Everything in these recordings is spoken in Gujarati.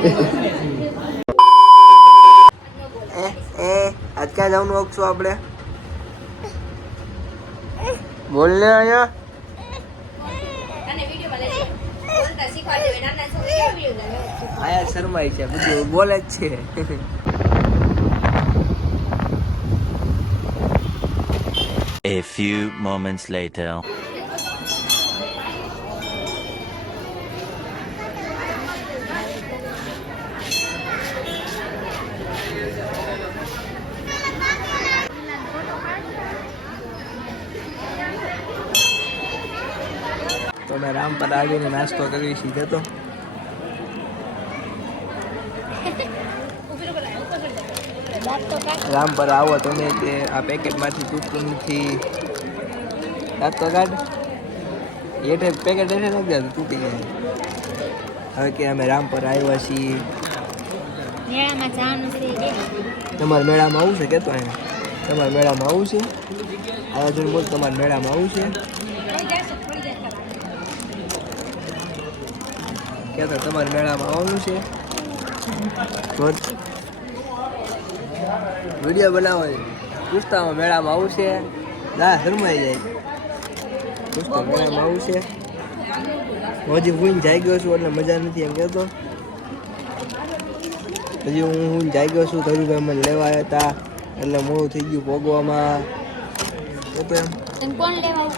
એ એ આજ ક્યાં જવાનું ઓગશું આપણે બોલ? આયા શરમાય છે, બધું બોલે જ છે A few moments later. તો મેં રામપર આવીને નાસ્તો કરી સીધો તો રામપર આવો તમે તે આ પેકેટમાંથી તૂટતું નાસ્તો કાઢ એઠે પેકેટ એઠે નાખી દે તૂટી જાય હવે કે અમે રામપર આવ્યા છીએ મેળામાં જવાનું છે કે તમારા મેળામાં આવું છે કેતો એને તમારા મેળામાં આવું છે આવા જોઈને બોલ તમારા મેળામાં આવું છે કેતો તમારે મેળામાં આવવાનું છે. વીડિયો બનાવો પૂછતામાં મેળામાં આવું છે. દા શરમાઈ જાય. પૂછતા મેળામાં આવું છે. હજી હું જાઈ ગયો છું એટલે મજા નથી એમ કહેતો. હજી હું હું જાઈ ગયો છું ધરુભાઈ મને લેવા હતા. એટલે મોડું થઈ ગયું ભોગવામાં. તો એમ. કોણ લેવા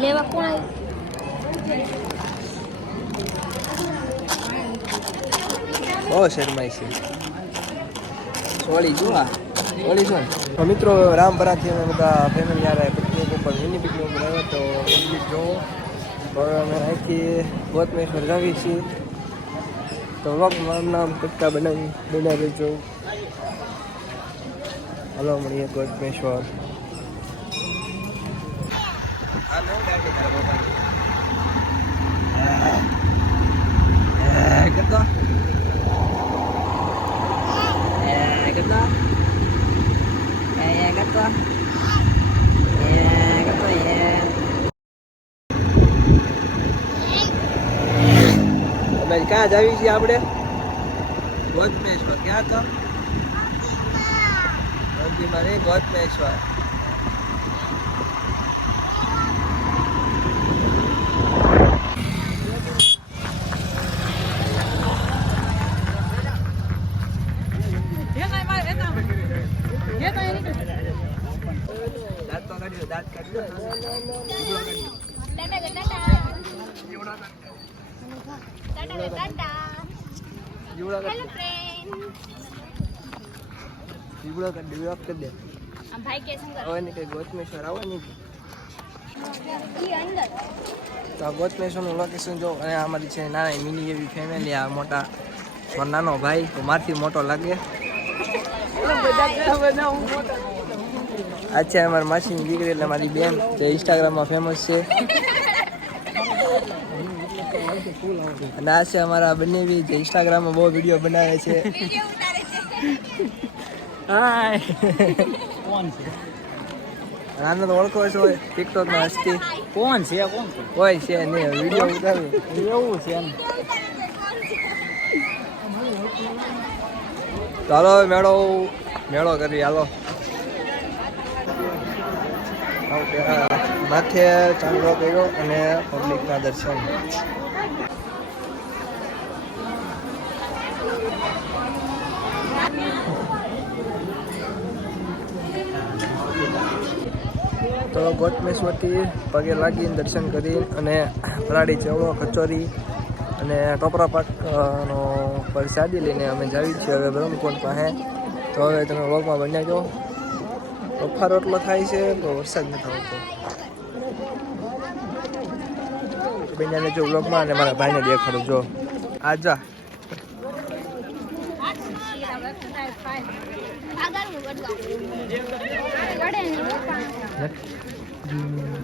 લેવા કોણ આવ્યું? બહુ શરમાય છે સોળી જોવા સોળી શું તો મિત્રો રામપરાથી અમે બધા ફેમિલી યાર પિકનિક ઉપર મિની પિકનિક ઉપર આવ્યા તો પિકનિક જોવો તો હવે અમે અહીંથી ગોતમેશ્વર જાવી છીએ તો વ્લોગમાં નામ કટકા બનાવી બનાવી જો હલો મળીએ ગોતમેશ્વર આ નવું ગાડી તારા બાપાની. એ, Eh, kata ya. તમે ક્યાં જાવી છીએ આપણે ગોતમેશ્વર ક્યાં તો ગોતમેશ્વર દાંત તો કાઢી દો, દાંત કાઢી દો. જીભડો કાઢી દો. ટાટા ટાટા ટાટા ટાટા જીભડો કાઢી હેલો દો. ફ્રેન્ડ જીભડો કાઢી દો, વાત કરી શું હવે ને કઈ ગોતમેશ્વર આવવાની તો ગોતમેશ્વરનું લોકેશન જો અને અમારી છે નાની મિની એવી ફેમિલી આ મોટા નાનો ભાઈ તો મારથી મોટો લાગે આ અમારા માસીની દીકરી એટલે મારી બેન જે ઇન્સ્ટાગ્રામમાં ફેમસ છે. અને આ છે અમારા બંને બી જે ઇન્સ્ટાગ્રામમાં બહુ વીડિયો બનાવે છે. હાય આનો તો ઓળખો છો ટિકટોકમાં હસ્તી. કોણ છે કોણ હોય છે નહીં વીડિયો ઉતારું એવું છે એમ. ચાલો મેળો મેળો કરી હાલો માથે ચાંદલો કર્યો અને પબ્લિકના દર્શન. તો ગોતમેશ્વરથી પગે લાગીને દર્શન કરી અને ફરાળી ચવડો કચોરી અને ટોપરા પાકનો નો લઈને અમે જાવી છીએ હવે બ્રહ્મકુંડ પાસે. તો હવે તમે વ્લોગમાં બન્યા જો બફારો એટલો થાય છે તો વરસાદ નથી આવતો. બન્યાને જો વ્લોગમાં અને મારા ભાઈને દેખાડું જો. આ જા. આગળ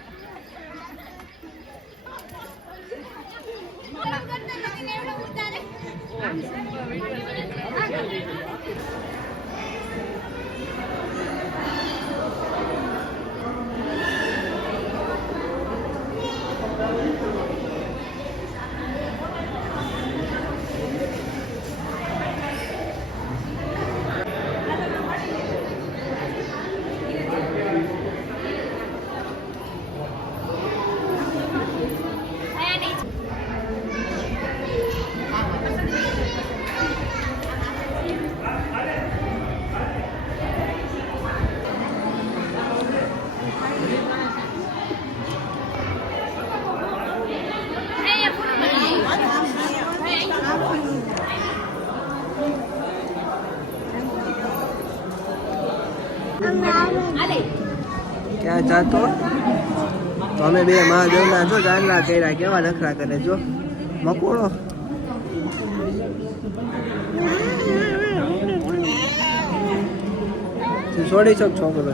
જાતો તો અમે બે મહાદેવના જો ચાંદલા કર્યા, કેવા નખરા કરે જો. મકોડો. છોડી શક છોકરો?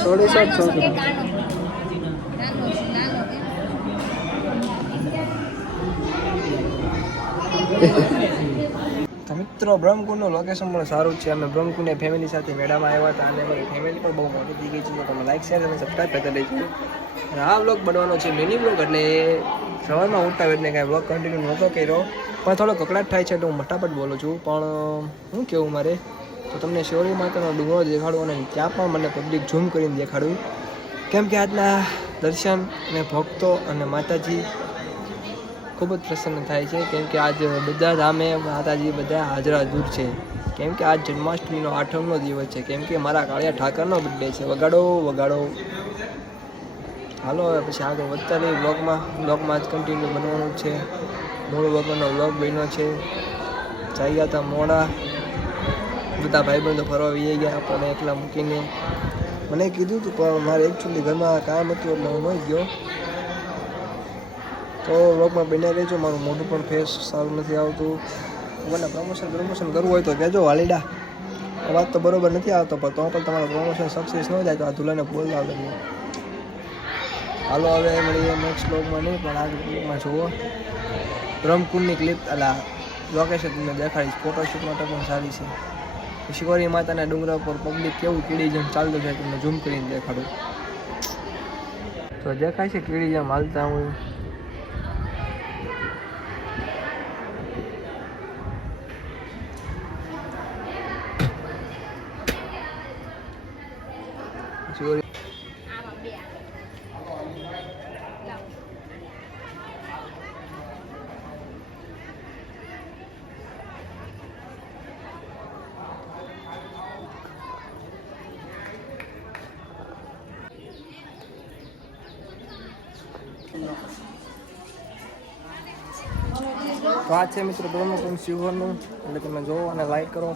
છોડી શક છોકરો? તો મિત્રો, બ્રહ્મકુંડનું લોકેશન પણ સારું છે. અમે બ્રહ્મકુંડે ફેમિલી સાથે મેળામાં આવ્યા હતા અને અમારી ફેમિલી પણ બહુ મોટી થઈ ગઈ છે. તો તમે લાઈક શેર અને સબસ્ક્રાઈબ કરી દેજો અને આ બ્લોગ બનવાનો છે મિની બ્લોગ એટલે સવારમાં ઉઠતા એટલે કાંઈ બ્લોગ કન્ટિન્યુ નહોતો કર્યો. પણ થોડો કકડાટ થાય છે, એટલે હું મટાપટ બોલું છું. પણ શું કેવું મારે? તો તમને શિવરી માતાનો ડુંગરો દેખાડું અને ત્યાં પણ મને પબ્લિક ઝૂમ કરીને દેખાડું કેમ કે આજના દર્શન અને ભક્તો અને માતાજી ખૂબ જ પ્રસન્ન થાય છે, કેમ કે આજ બધા ધામે માતાજી બધા હાજરા દૂર છે. કેમ કે આજ જન્માષ્ટમીનો આઠમનો દિવસ છે, કેમ કે મારા કાળિયા ઠાકરનો બર્થડે છે. વગાડો વગાડો. હાલો, હવે પછી આગળ વધતા રહી બ્લોગમાં બ્લોગમાં જ કન્ટિન્યુ બનવાનું છે. મૂળ વગરનો બ્લોગ બન્યો છે. જઈ ગયા હતા મોડા. બધા ભાઈબંધો ફરવા વી ગયા, આપણને એકલા મૂકીને. મને કીધું હતું પણ મારે એકચ્યુઅલી ઘરમાં કામ હતું એટલે હું ન ગયો. તો વ્લોગમાં બન્યા રહેજો. મારું મોઢું પણ ફેસ સારું નથી આવતું. મને પ્રમોશન પ્રમોશન કરવું હોય તો કહેજો, વાલીડા. અવાજ તો બરોબર નથી આવતો, પણ તો પણ તમારું પ્રમોશન સક્સેસ ન જાય તો આ ધૂલાને બોલ આવે હાલો, હવે મળીએ નેક્સ્ટ બ્લોગમાં નહીં, પણ આ ક્લિપમાં જુઓ. બ્રહ્મકુંડની ક્લિપ અલા લોકેશન તમને દેખાડીશ. ફોટોશૂટ માટે પણ સારી છે. શિવરી માતાના ડુંગરા પર પબ્લિક કેવું કીડી જેમ ચાલતું છે તમને ઝૂમ કરીને દેખાડું. તો દેખાય છે કીડી જેમ હાલતા હું શિવરી તો આ છે મિત્રો બ્રહ્મકુંડ શિવરનું એટલે તમે જોવો અને લાઈક કરો.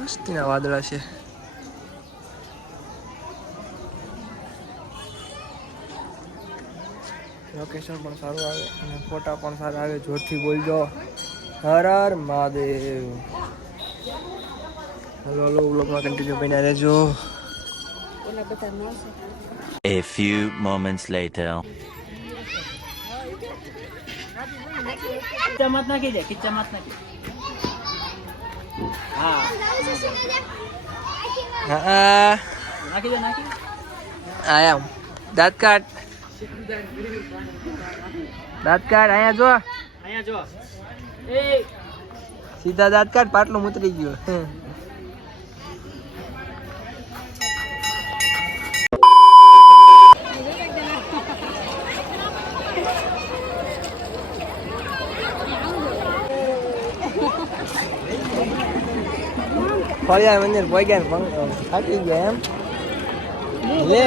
મસ્તીના વાદળા છે લોકેશન પણ સારું આવે અને ફોટા પણ સારા આવે જોરથી બોલજો. હર હર મહાદેવ. હલો હલો વ્લોગમાં કન્ટિન્યુ બન્યા રહેજો. A few moments later. કિચ્ચામાં મત નાખી દે કિચ્ચામાં મત નાખી હા. આયા દાંત કાઢ. દાંત કાઢ અહીંયા જો. અહીંયા જો. એ. સીધા દાંત કાઢ પાટલું ઉતરી ગયું. ફળિયા મંદિર પહોંચ્યા ને થાકી ગયા એમ. લે.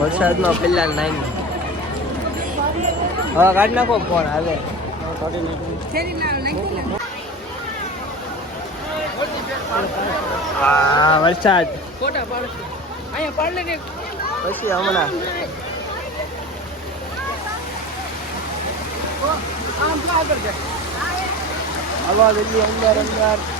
વરસાદમાં પેલા નાઈ હવે કાઢ નાખો ફોન હાલે. હા વરસાદ. પછી પાડશે કેટલી અંદર અંદર.